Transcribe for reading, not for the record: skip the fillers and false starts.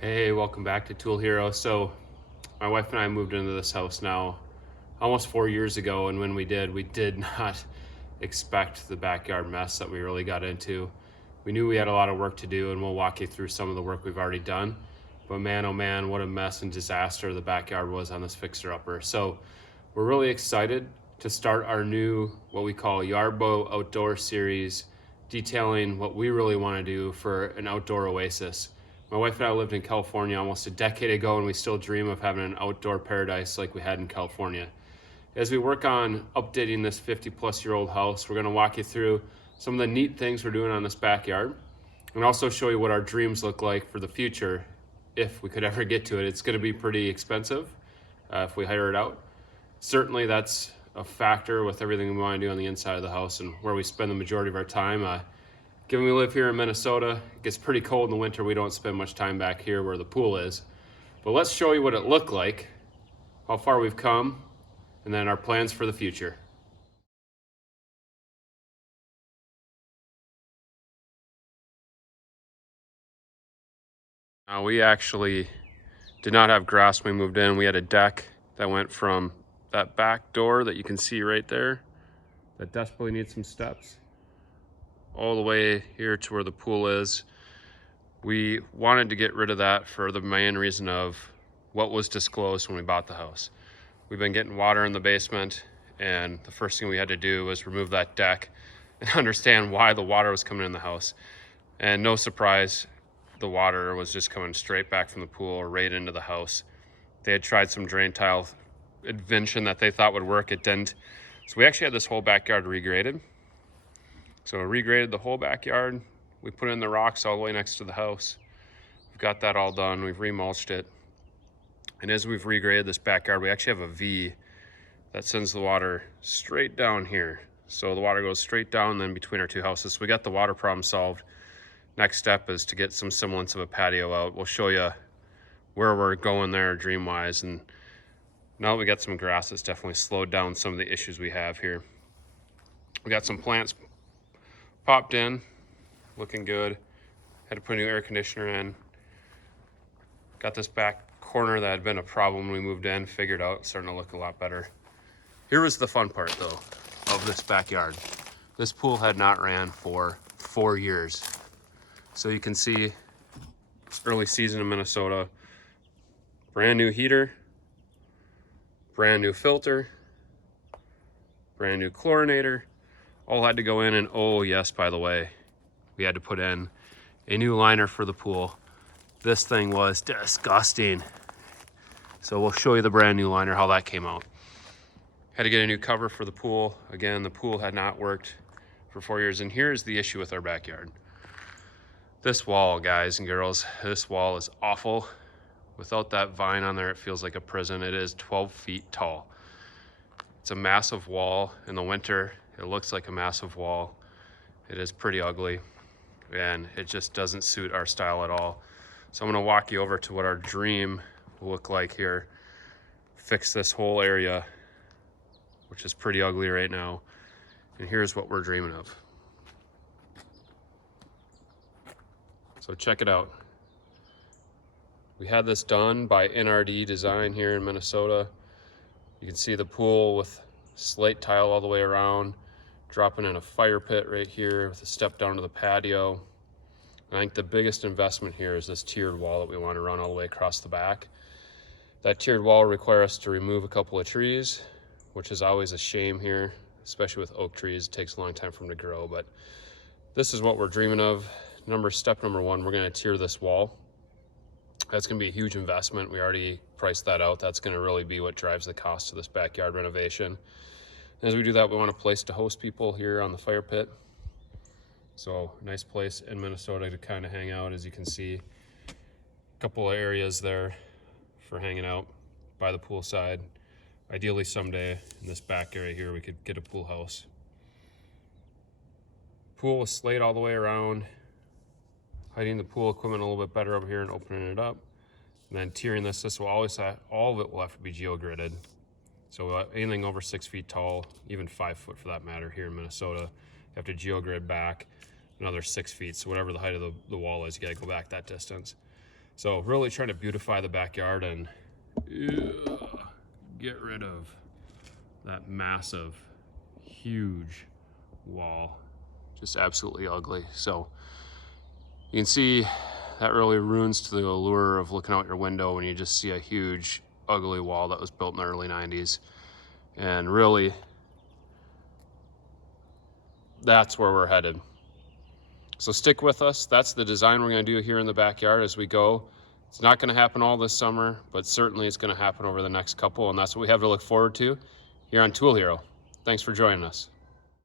Hey, welcome back to Tool Hero. So, my wife and I moved into this house now almost 4 years ago, and when we did not expect the backyard mess that we really got into. We knew we had a lot of work to do, and we'll walk you through some of the work we've already done. But man, oh man, what a mess and disaster the backyard was on this fixer-upper. So, we're really excited to start our new, what we call Yardbo Outdoor series, detailing what we really want to do for an outdoor oasis. My wife and I lived in California almost a decade ago, and we still dream of having an outdoor paradise like we had in California. As we work on updating this 50-plus-year-old house, we're going to walk you through some of the neat things we're doing on this backyard and also show you what our dreams look like for the future if we could ever get to it. It's going to be pretty expensive if we hire it out. Certainly that's a factor with everything we want to do on the inside of the house and where we spend the majority of our time. Given we live here in Minnesota, it gets pretty cold in the winter. We don't spend much time back here where the pool is. But let's show you what it looked like, how far we've come, and then our plans for the future. We actually did not have grass when we moved in. We had a deck that went from that back door that you can see right there that desperately needs some steps all the way here to where the pool is. We wanted to get rid of that for the main reason of what was disclosed when we bought the house. We've been getting water in the basement, and the first thing we had to do was remove that deck and understand why the water was coming in the house. And no surprise, the water was just coming straight back from the pool or right into the house. They had tried some drain tile invention that they thought would work. It didn't. So we actually had this whole backyard regraded. So we regraded the whole backyard. We put in the rocks all the way next to the house. We've got that all done. We've remulched it. And as we've regraded this backyard, we actually have a V that sends the water straight down here. So the water goes straight down then between our two houses. So we got the water problem solved. Next step is to get some semblance of a patio out. We'll show you where we're going there dream-wise. And now that we got some grass, it's definitely slowed down some of the issues we have here. We got some plants popped in, looking good. Had to put a new air conditioner in. Got this back corner that had been a problem when we moved in figured out, starting to look a lot better. Here was the fun part though of this backyard. This pool had not ran for 4 years. So you can see early season in Minnesota, brand new heater, brand new filter, brand new chlorinator, all had to go in. And oh yes, by the way, we had to put in a new liner for the pool. This thing was disgusting. So we'll show you the brand new liner, how that came out. Had to get a new cover for the pool. Again, the pool had not worked for 4 years. And here's the issue with our backyard. This wall, guys and girls, this wall is awful. Without that vine on there, it feels like a prison. It is 12 feet tall. It's a massive wall. In the winter, it looks like a massive wall. It is pretty ugly, and it just doesn't suit our style at all. So I'm gonna walk you over to what our dream will look like here. Fix this whole area, which is pretty ugly right now. And here's what we're dreaming of. So check it out. We had this done by NRD Design here in Minnesota. You can see the pool with slate tile all the way around, dropping in a fire pit right here with a step down to the patio. I think the biggest investment here is this tiered wall that we want to run all the way across the back. That tiered wall will require us to remove a couple of trees, which is always a shame here, especially with oak trees. It takes a long time for them to grow, but this is what we're dreaming of. Step number one, we're going to tier this wall. That's going to be a huge investment. We already priced that out. That's going to really be what drives the cost of this backyard renovation. As we do that, we want a place to host people here on the fire pit. So nice place in Minnesota to kind of hang out. As you can see, a couple of areas there for hanging out by the pool side. Ideally someday in this back area here, we could get a pool house. Pool with slate all the way around. Hiding the pool equipment a little bit better over here and opening it up. And then tiering this will always have, all of it will have to be geogridded. So anything over 6 feet tall, even 5 foot for that matter here in Minnesota, you have to geogrid back another 6 feet. So whatever the height of the wall is, you gotta go back that distance. So really trying to beautify the backyard and get rid of that massive, huge wall. Just absolutely ugly. So you can see that really ruins to the allure of looking out your window when you just see a huge, ugly wall that was built in the early 90s. And really, that's where we're headed. So stick with us. That's the design we're going to do here in the backyard as we go. It's not going to happen all this summer, but certainly it's going to happen over the next couple, and that's what we have to look forward to here on Tool Hero. Thanks for joining us.